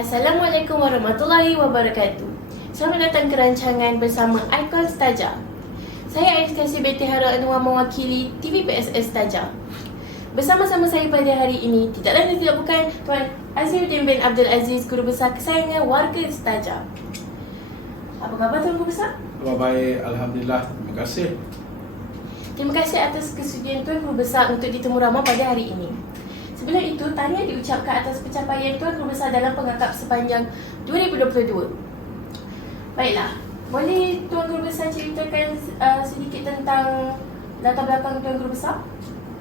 Assalamualaikum warahmatullahi wabarakatuh. Selamat datang ke rancangan bersama Icon Staja. Saya Ais Kasih Betty Hara Anwar mewakili TVPSS Staja. Bersama-sama saya pada hari ini tidak lain dan tidak bukan Tuan Azimuddin bin Abdul Aziz, Guru Besar Kesayangan Warga Staja. Apa khabar Tuan Guru Besar? Khabar baik, Alhamdulillah. Terima kasih. Terima kasih atas kesudian Tuan Guru Besar untuk ditemu ramai pada hari ini. Sebelum itu, tahniah diucapkan atas pencapaian Tuan Guru Besar dalam pengangkap sepanjang 2022. Baiklah, boleh Tuan Guru Besar ceritakan sedikit tentang latar belakang Tuan Guru Besar?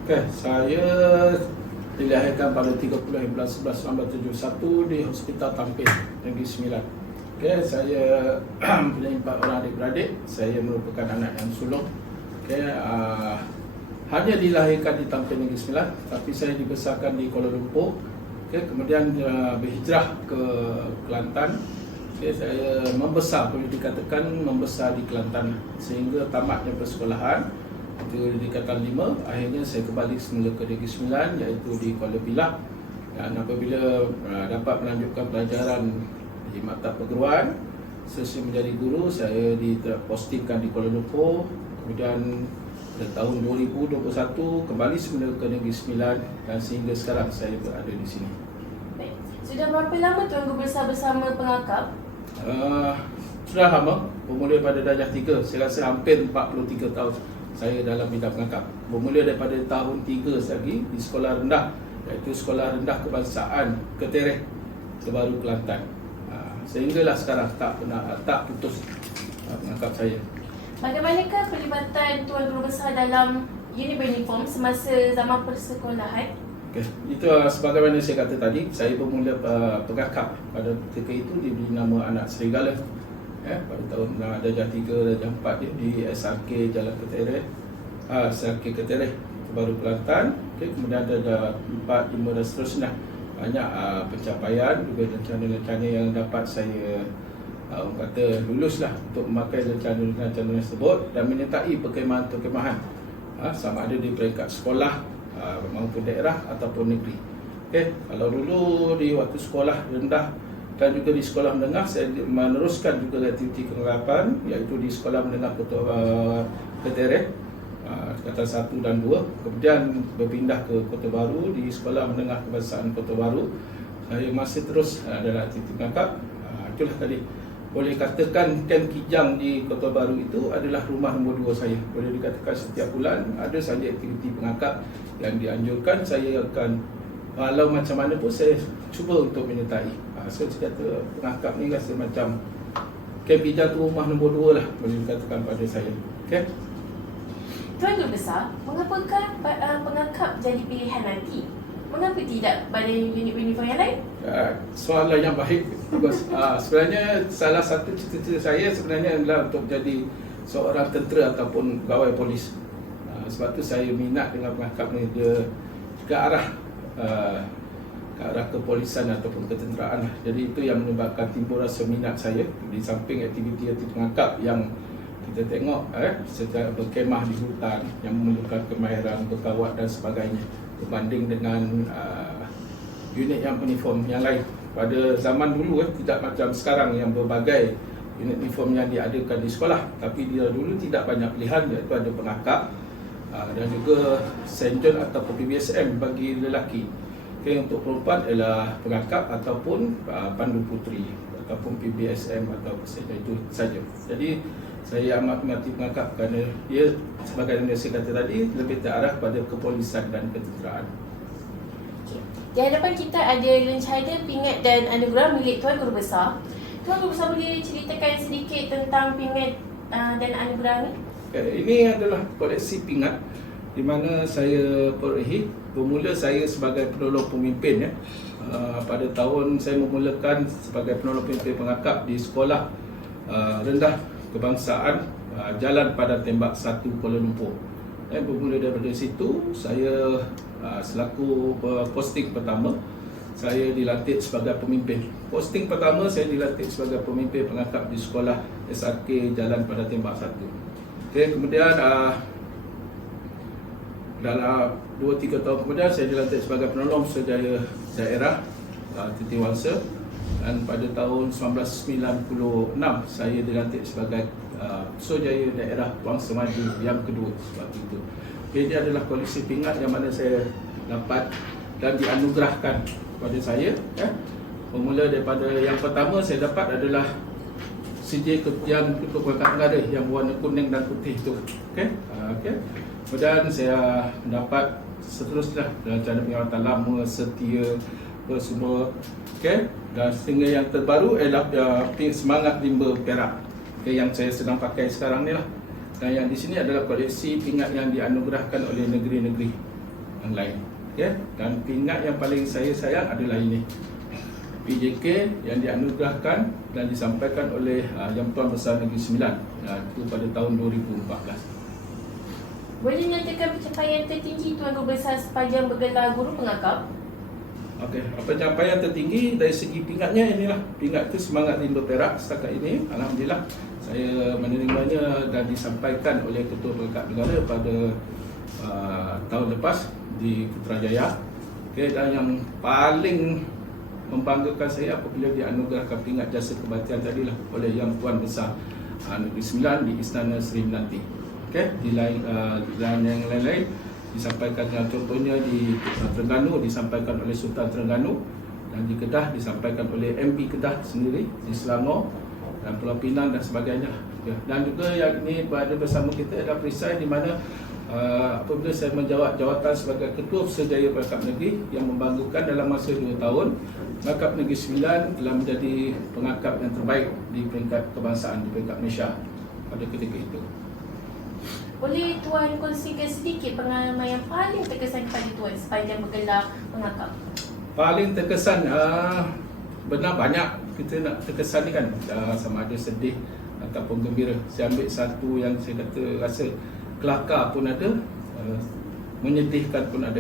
Okey, saya dilahirkan pada 30 April 1971 di Hospital Tampin, Negeri Sembilan. Okey, saya mempunyai 4 orang adik-beradik. Saya merupakan anak yang sulung. Okey, hanya dilahirkan di Tampin, Negeri Sembilan, tapi saya dibesarkan di Kuala Lumpur. Okey, kemudian berhijrah ke Kelantan. Okey, saya boleh dikatakan membesar di Kelantan sehingga tamatnya persekolahan itu di Tingkatan 5. Akhirnya saya kembali semula ke Negeri Sembilan, iaitu di Kuala Pilah. Dan apabila dapat melanjutkan pelajaran di maktab perguruan, sesuai menjadi guru, saya dipostingkan di Kuala Lumpur. Kemudian pada tahun 2021 kembali semula ke Negeri Sembilan dan sehingga sekarang saya berada di sini. Baik. Sudah berapa lama Tuan Guru Besar bersama pengangkap? Sudah lama, bermula pada darjah 3. Saya rasa hampir 43 tahun saya dalam bidang pengangkap. Bermula daripada tahun 3 lagi di sekolah rendah, iaitu Sekolah Rendah Kebangsaan Ketereh, Tebaru, Kelantan. Sehinggalah sekarang tak putus pengangkap saya. Bagaimanakah pelibatan Tuan Guru Besar dalam unit beruniform semasa zaman persekolahan? Okay. Itu sebagaimana saya kata tadi, saya bermula pengangkap pada ketika itu diberi nama Anak Serigala. Pada tahun darjah 3, darjah 4 di SRK Jalan Ketereh, SRK Ketereh, Tebaru, Kelantan. Okay. Kemudian darjah 4, 5 dan seterusnya. Banyak pencapaian, juga rencana-rencana yang dapat saya kata luluslah untuk memakai rencana-rencana tersebut dan menyertai perkhemahan-perkhemahan sama ada di peringkat sekolah maupun daerah ataupun negeri. Okey, kalau dulu di waktu sekolah rendah dan juga di sekolah menengah, saya meneruskan juga aktiviti kegemaran, iaitu di sekolah menengah Ketereh tingkatan 1 dan 2, kemudian berpindah ke Kota Baru di Sekolah Menengah Kebangsaan Kota Baru. Saya masih terus dalam aktiviti pengangkap. Itulah tadi, boleh katakan Kem Kijang di Kota Baru itu adalah rumah nombor 2 saya. Boleh dikatakan setiap bulan ada saja aktiviti pengangkap yang dianjurkan. Saya akan, walau macam mana pun saya cuba untuk menyertai. So saya kata pengangkap ni rasa macam Kem Kijang tu rumah nombor 2 lah, boleh dikatakan pada saya. Okay? Tuan Guru Besar, mengapakah pengangkap jadi pilihan nanti? Mengapa tidak pada unit uniform yang lain? Soalan yang baik. Sebenarnya salah satu cita-cita saya sebenarnya adalah untuk jadi seorang tentera ataupun pegawai polis. Sebab tu saya minat dengan pengangkap ni, dia ke arah kepolisan ataupun ketenteraan. Jadi itu yang menyebabkan timbul rasa minat saya di samping aktiviti pengangkap yang kita tengok secara berkemah di hutan yang memerlukan kemahiran berkawat dan sebagainya, berbanding dengan unit yang uniform yang lain. Pada zaman dulu tidak macam sekarang yang berbagai unit uniform yang diadakan di sekolah, tapi dia dulu tidak banyak pilihan, iaitu ada pengangkap dan juga St. John ataupun PBSM bagi lelaki. Okay, untuk perempuan adalah pengangkap ataupun pandu putri ataupun PBSM atau St. John, itu saja. Jadi saya amat mengerti pengangkap kerana dia, sebagai yang saya kata tadi, lebih terarah pada kepolisan dan ketenteraan. Di hadapan kita ada rencana pingat dan anugerah milik Tuan Guru Besar. Tuan Guru Besar boleh ceritakan sedikit tentang pingat dan anugerah ni? Ini adalah koleksi pingat di mana saya perolehi. Bermula saya sebagai penolong pemimpin pada tahun saya memulakan sebagai penolong pemimpin pengangkap di Sekolah Rendah Kebangsaan Jalan Padang Tembak 1 Kuala Lumpur. Bermula daripada situ, saya selaku posting pertama, saya dilantik sebagai pemimpin. Posting pertama saya dilantik sebagai pemimpin pengangkap di Sekolah SRK Jalan Padang Tembak 1. Okay, kemudian dalam 2-3 tahun kemudian saya dilantik sebagai penolong sejaya daerah Titiwangsa dan pada tahun 1996 saya dilantik sebagai Suruhanjaya Daerah Wangsa Maju yang kedua sebab itu. Ini adalah koalisi pingat yang mana saya dapat dan dianugerahkan kepada saya. Bermula daripada yang pertama saya dapat adalah CJ yang untuk Perangkat Negara yang berwarna kuning dan putih itu. Kemudian saya mendapat seterusnya rencana pengawatan lama, setia, semua. Dan sehingga yang terbaru adalah semangat limba perak yang saya sedang pakai sekarang ni lah. Dan yang di sini adalah koleksi pingat yang dianugerahkan oleh negeri-negeri yang lain. Dan pingat yang paling saya sayang adalah ini, PJK yang dianugerahkan dan disampaikan oleh Yang Tuan Besar Negeri Sembilan, itu pada tahun 2014. Boleh nyatakan pencapaian tertinggi Tuan Guru Besar sepanjang bergelar guru pengakap? Okey, pencapaian tertinggi dari segi pingatnya inilah. Pingat itu semangat limba perak setakat ini. Alhamdulillah saya menerimanya dan disampaikan oleh Ketua Perangkat Negara pada tahun lepas di Putrajaya. Dan yang paling membanggakan saya apabila dianugerahkan pingat jasa kebaktian tadilah oleh Yang Tuan Besar Negeri Sembilan di Istana Seri Menanti. Di lain dan yang lain-lain disampaikan, contohnya di Terengganu disampaikan oleh Sultan Terengganu, dan di Kedah disampaikan oleh MP Kedah sendiri, di Selangor dan Pulau Pinang dan sebagainya. Dan juga yang ini berada bersama kita adalah perisai di mana apabila saya menjawat jawatan sebagai Ketua Suruhanjaya Perangkat Negeri yang membanggakan dalam masa 2 tahun, Perangkat Negeri Sembilan telah menjadi pengakap yang terbaik di peringkat kebangsaan di peringkat Malaysia pada ketika itu. Boleh Tuan kongsikan sedikit pengalaman yang paling terkesan kepada Tuan sepanjang bergelar pengakap? Paling terkesan, benar banyak kita nak terkesan ni kan, sama ada sedih ataupun gembira. Saya ambil satu yang saya kata rasa kelakar pun ada, menyedihkan pun ada.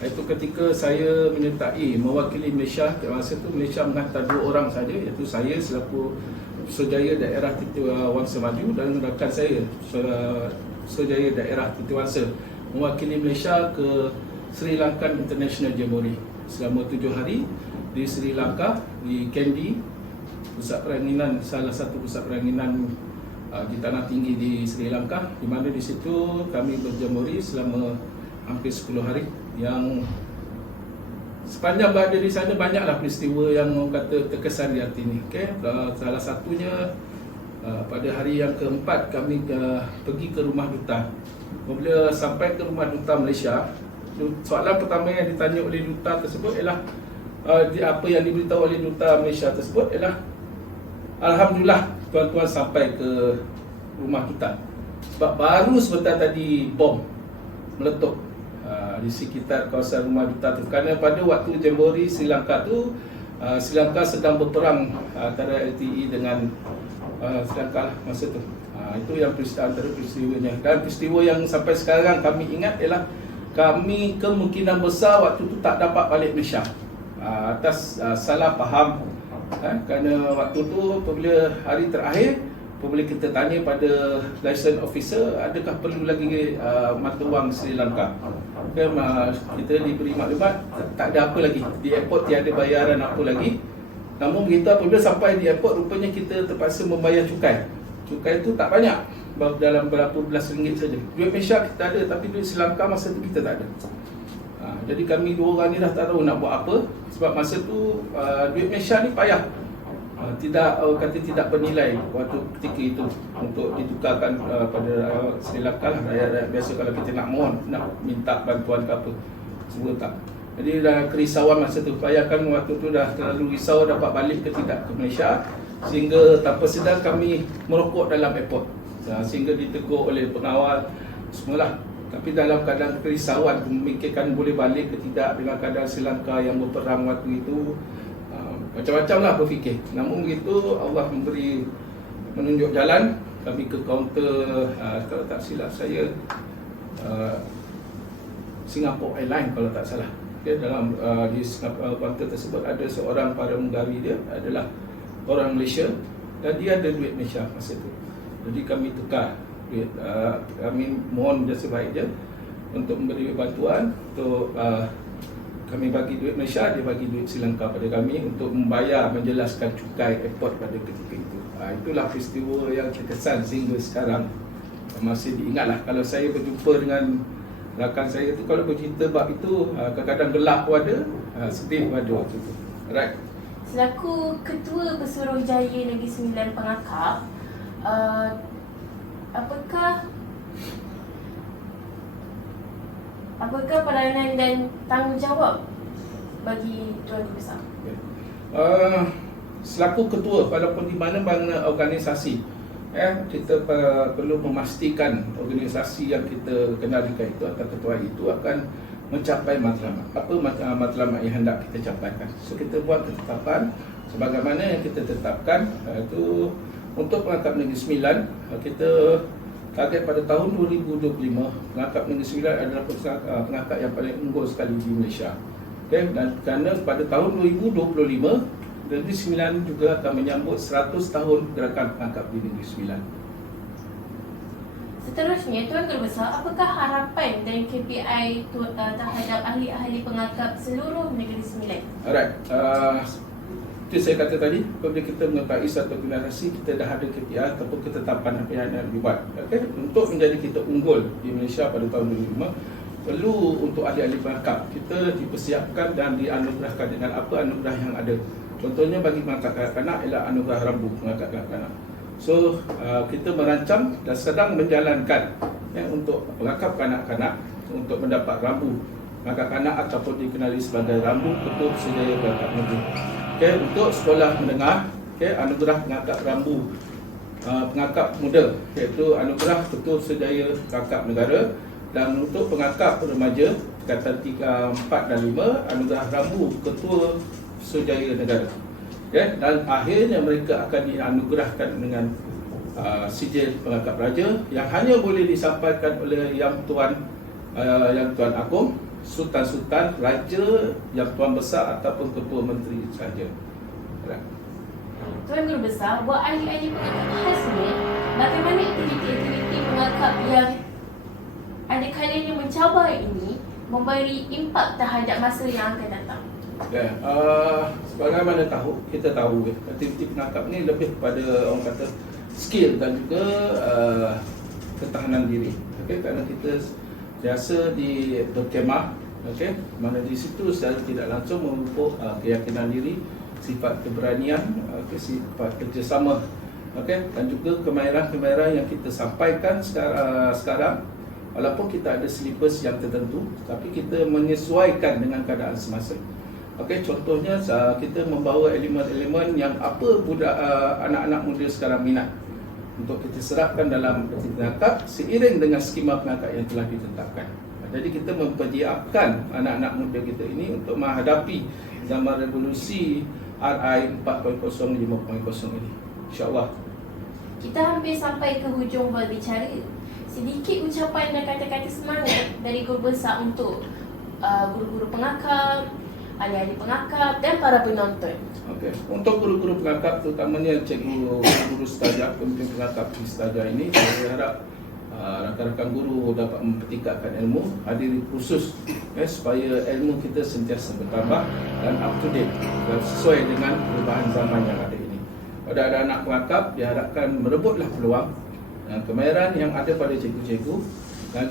Itu ketika saya menyertai mewakili Malaysia, masa itu Malaysia menghantar 2 orang saja, iaitu saya selaku Suruhanjaya Daerah Titi Wangsa Maju dan rakan saya Suruhanjaya Daerah Titi Wangsa mewakili Malaysia ke Sri Lankan International Jamboree selama 7 hari di Sri Lanka, di Kandy, pusat peranginan, salah satu pusat peranginan di tanah tinggi di Sri Lanka, di mana di situ kami berjamboree selama hampir 10 hari. Yang sepanjang berada di sana banyaklah peristiwa yang orang kata terkesan di hati ini. Salah satunya pada hari yang keempat kami pergi ke rumah duta. Apabila sampai ke rumah duta Malaysia, soalan pertama yang ditanya oleh duta tersebut ialah apa yang diberitahu oleh duta Malaysia tersebut ialah, alhamdulillah tuan-tuan sampai ke rumah kita. Sebab baru sebentar tadi bom meletup di sekitar kawasan rumah duta tu. Kerana pada waktu Jamboree Sri Lanka tu, Sri Lanka sedang berperang antara LTE dengan Sri Lanka lah masa tu. Itu yang antara peristiwanya. Dan peristiwa yang sampai sekarang kami ingat ialah kami kemungkinan besar waktu tu tak dapat balik Malaysia atas salah faham. Kerana waktu tu apabila hari terakhir, apabila kita tanya pada license officer adakah perlu lagi mata wang Sri Lanka, kita diberi maklumat tak ada apa lagi, di airport tiada bayaran apa lagi. Namun begitu apabila sampai di airport, rupanya kita terpaksa membayar cukai. Cukai itu tak banyak, dalam berapa belas ringgit saja. Duit Malaysia kita ada, tapi duit Sri Lanka masa tu kita tak ada. Jadi kami 2 orang ni dah tak tahu nak buat apa. Sebab masa tu duit Malaysia ni payah, tidak bernilai waktu ketika itu untuk ditukarkan pada Sri Lanka lah. Rakyat biasa kalau kita nak mohon, nak minta bantuan ke apa, semua tak. Jadi dah kerisauan masa tu. Bayangkan waktu tu dah terlalu risau dapat balik ke tidak ke Malaysia, sehingga tanpa sedar kami merokok dalam airport, sehingga ditegur oleh pengawal semualah. Tapi dalam keadaan kerisauan, memikirkan boleh balik ke tidak dengan keadaan Sri Lanka yang berperang waktu itu, macam-macam lah berfikir. Namun begitu Allah menunjuk jalan. Kami ke kaunter, kalau tak silap saya Singapore Airlines kalau tak salah. Dalam di kaunter tersebut ada seorang pramugari, dia adalah orang Malaysia dan dia ada duit Malaysia masa itu. Jadi kami tukar duit, kami mohon dia sebaik dia untuk memberi bantuan untuk kami bagi duit Malaysia, dia bagi duit Sri Lanka pada kami untuk membayar, menjelaskan cukai airport pada ketika itu. Itulah peristiwa yang terkesan sehingga sekarang masih diingatlah. Kalau saya berjumpa dengan rakan saya tu, kalau bercerita bab itu, kadang-kadang gelak pun ada, sedih pun ada waktu tu. Right. Selaku Ketua Pesuruhjaya Negeri Sembilan Pengakap, apakah peranan dan tanggungjawab bagi Tuan Guru Besar? Selaku ketua, walaupun di mana-mana organisasi, kita perlu memastikan organisasi yang kita kendalikan itu atau ketua itu akan mencapai matlamat. Apa matlamat yang hendak kita capaikan? So kita buat ketetapan sebagaimana yang kita tetapkan, itu untuk Pengakap Negeri Sembilan. Kita target pada tahun 2025 Pengakap Negeri Sembilan adalah pengakap yang paling unggul sekali di Malaysia. Okay? Dan kerana pada tahun 2025 Negeri Sembilan juga akan menyambut 100 tahun gerakan pengakap di Negeri Sembilan. Seterusnya, Tuan Guru Besar, apakah harapan dan KPI terhadap ahli-ahli pengakap seluruh Negeri Sembilan? Alright, itu saya kata tadi, apabila kita mengetahui satu generasi, kita dah ada KPI ataupun ketetapan apa yang nak dibuat. Okay? Untuk menjadi kita unggul di Malaysia pada tahun 2005, perlu untuk ahli-ahli pengakap kita dipersiapkan dan dianugerahkan dengan apa anugerah yang ada. Contohnya bagi pengakap kanak-kanak ialah anugerah rambu pengakap kanak-kanak. So kita merancang dan sedang menjalankan untuk pengakap kanak-kanak untuk mendapat rambu pengakap kanak ataupun dikenali sebagai rambu Ketua Pesuruhjaya Pengakap Negeri. Okay, untuk sekolah menengah, anugerah pengakap rambu pengakap muda, iaitu anugerah Ketua Pesuruhjaya Pengakap Negara. Dan untuk pengakap remaja tingkatan 3, 4 dan 5, anugerah rambu Ketua Pesuruhjaya Negara. Okay? Dan akhirnya mereka akan dianugerahkan dengan sijil pengakap raja yang hanya boleh disampaikan oleh Yang Tuan Agong, Sultan-Sultan, Raja, Yang Tuan Besar ataupun Ketua Menteri sahaja. Tuan Guru Besar, buat ahli-ahli pengakap khasnya, bagaimana aktiviti-aktiviti pengakap yang ada kalanya mencabar ini memberi impak terhadap masa yang akan datang? Sebagaimana kita tahu aktiviti pengakap ni lebih kepada orang kata skill dan juga ketahanan diri. Kerana kita biasa di berkemah, mana di situ secara tidak langsung memupuk keyakinan diri, sifat keberanian, sifat kerjasama, dan juga kemahiran-kemahiran yang kita sampaikan sekarang. Walaupun kita ada silibus yang tertentu, tapi kita menyesuaikan dengan keadaan semasa. Contohnya kita membawa elemen-elemen yang apa anak-anak muda sekarang minat untuk kita serapkan dalam pengakap seiring dengan skema pengakap yang telah ditetapkan. Jadi kita mempersiapkan anak-anak muda kita ini untuk menghadapi zaman revolusi RI 4.0, 5.0 ini. InsyaAllah. Kita hampir sampai ke hujung berbicara. Sedikit ucapan dan kata-kata semangat dari Guru Besar untuk guru-guru pengakap, ahli-ahli pengakap dan para penonton. Untuk guru-guru pengakap, terutamanya cikgu guru staja, pemimpin pengakap di staja ini, saya harap rakan-rakan guru dapat mempertingkatkan ilmu, hadiri kursus supaya ilmu kita sentiasa bertambah dan up to date dan sesuai dengan perubahan zaman yang ada ini. Pada ada anak pengakap, diharapkan merebutlah peluang kemahiran yang ada pada cikgu-cikgu dan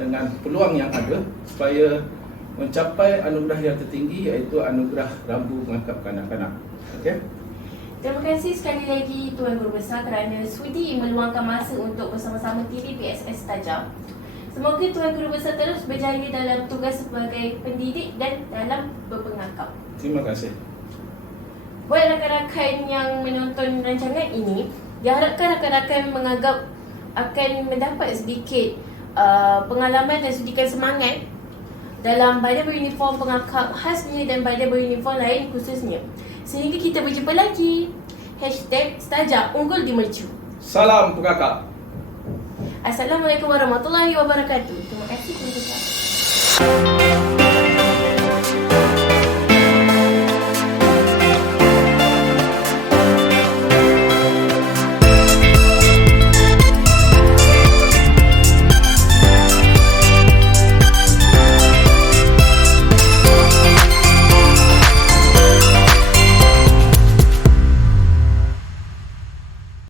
dengan peluang yang ada supaya mencapai anugerah yang tertinggi, iaitu anugerah rambu pengakap kanak-kanak. Terima kasih sekali lagi Tuan Guru Besar kerana sudi meluangkan masa untuk bersama-sama TV PSS Tajam. Semoga Tuan Guru Besar terus berjaya dalam tugas sebagai pendidik dan dalam berpengakap. Terima kasih. Buat rakan-rakan yang menonton rancangan ini, diharapkan rakan-rakan menganggap akan mendapat sedikit pengalaman dan sedikit semangat dalam badan beruniform pengakap khasnya dan badan beruniform lain khususnya. Sehingga kita berjumpa lagi. #Staja Unggul di Mercu. Salam pengakap. Assalamualaikum warahmatullahi wabarakatuh. Terima kasih.